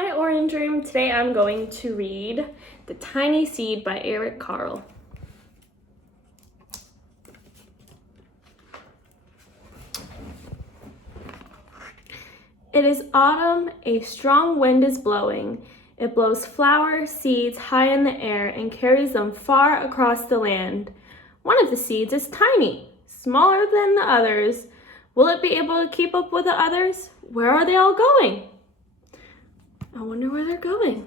Hi Orange Room, today I'm going to read The Tiny Seed by Eric Carle. It is autumn, a strong wind is blowing. It blows flower seeds high in the air and carries them far across the land. One of the seeds is tiny, smaller than the others. Will it be able to keep up with the others? Where are they all going? I wonder where they're going.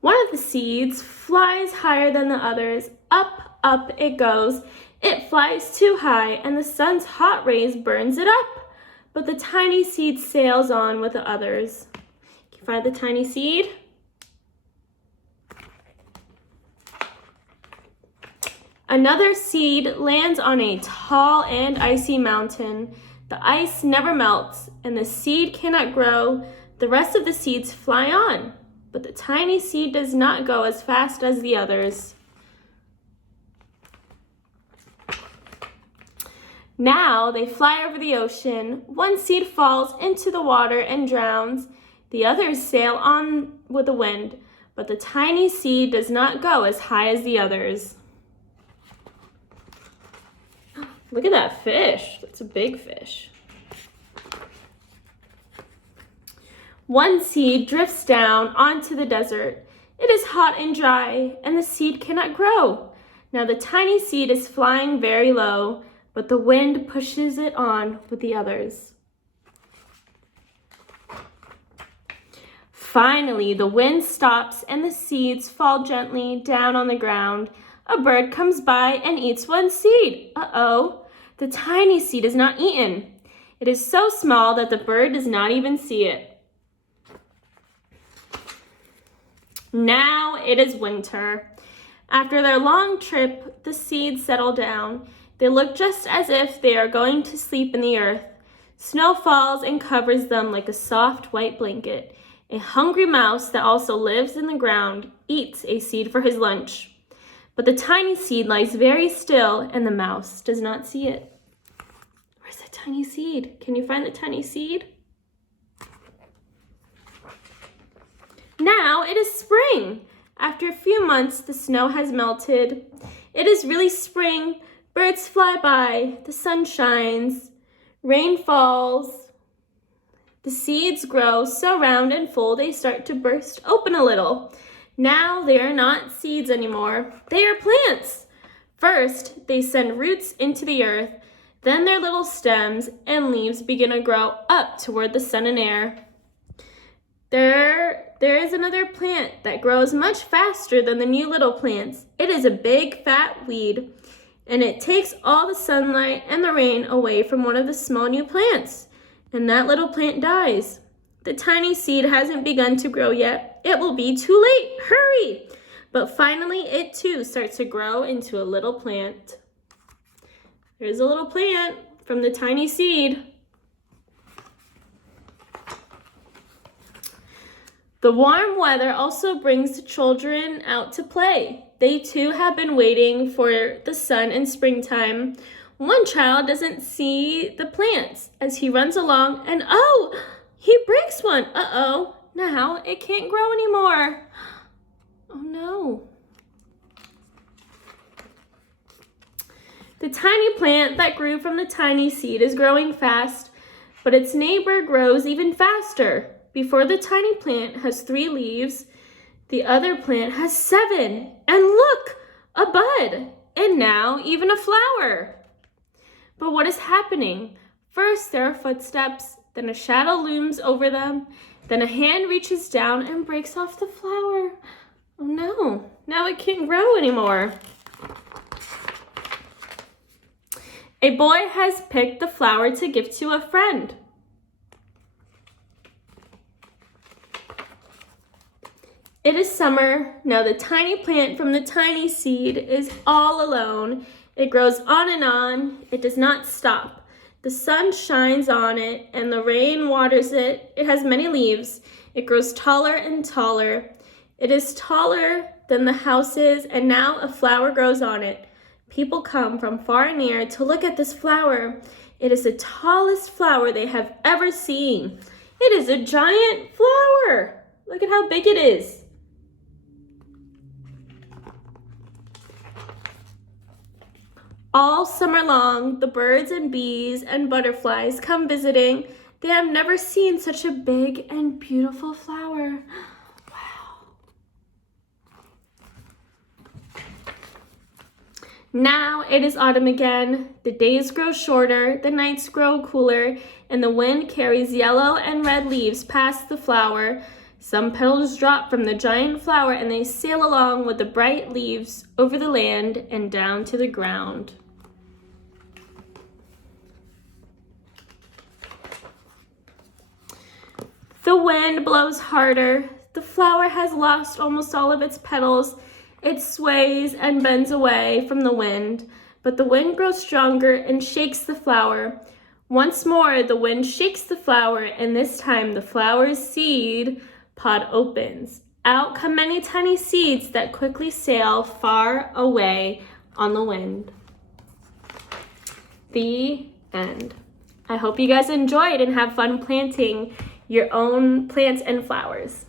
One of the seeds flies higher than the others. Up, up it goes. It flies too high, and the sun's hot rays burns it up. But the tiny seed sails on with the others. Can you find the tiny seed? Another seed lands on a tall and icy mountain. The ice never melts, and the seed cannot grow. The rest of the seeds fly on, but the tiny seed does not go as fast as the others. Now they fly over the ocean. One seed falls into the water and drowns. The others sail on with the wind, but the tiny seed does not go as high as the others. Look at that fish. That's a big fish. One seed drifts down onto the desert. It is hot and dry, and the seed cannot grow. Now the tiny seed is flying very low, but the wind pushes it on with the others. Finally, the wind stops and the seeds fall gently down on the ground. A bird comes by and eats one seed. Uh-oh, the tiny seed is not eaten. It is so small that the bird does not even see it. Now it is winter. After their long trip, the seeds settle down. They look just as if they are going to sleep in the earth. Snow falls and covers them like a soft white blanket. A hungry mouse that also lives in the ground eats a seed for his lunch. But the tiny seed lies very still, and the mouse does not see it. Where's the tiny seed? Can you find the tiny seed? Now it is spring. After a few months, the snow has melted. It is really spring. Birds fly by. The sun shines. Rain falls. The seeds grow so round and full they start to burst open a little. Now they are not seeds anymore. They are plants. First, they send roots into the earth. Then their little stems and leaves begin to grow up toward the sun and air. There is another plant that grows much faster than the new little plants. It is a big, fat weed, and it takes all the sunlight and the rain away from one of the small new plants, and that little plant dies. The tiny seed hasn't begun to grow yet. It will be too late. Hurry! But finally, it too starts to grow into a little plant. There's a little plant from the tiny seed. The warm weather also brings the children out to play. They too have been waiting for the sun in springtime. One child doesn't see the plants as he runs along, and oh, he breaks one. Uh-oh, now it can't grow anymore. Oh no. The tiny plant that grew from the tiny seed is growing fast, but its neighbor grows even faster. Before the tiny plant has 3 leaves, the other plant has 7. And look, a bud, and now even a flower. But what is happening? First, there are footsteps, then a shadow looms over them, then a hand reaches down and breaks off the flower. Oh no, now it can't grow anymore. A boy has picked the flower to give to a friend. It is summer. Now the tiny plant from the tiny seed is all alone. It grows on and on. It does not stop. The sun shines on it and the rain waters it. It has many leaves. It grows taller and taller. It is taller than the houses, and now a flower grows on it. People come from far and near to look at this flower. It is the tallest flower they have ever seen. It is a giant flower. Look at how big it is. All summer long, the birds and bees and butterflies come visiting. They have never seen such a big and beautiful flower. Wow. Now it is autumn again. The days grow shorter, the nights grow cooler, and the wind carries yellow and red leaves past the flower. Some petals drop from the giant flower and they sail along with the bright leaves over the land and down to the ground. The wind blows harder. The flower has lost almost all of its petals. It sways and bends away from the wind, but the wind grows stronger and shakes the flower. Once more, the wind shakes the flower, and this time the flower's seed pod opens. Out come many tiny seeds that quickly sail far away on the wind. The end. I hope you guys enjoyed and have fun planting your own plants and flowers.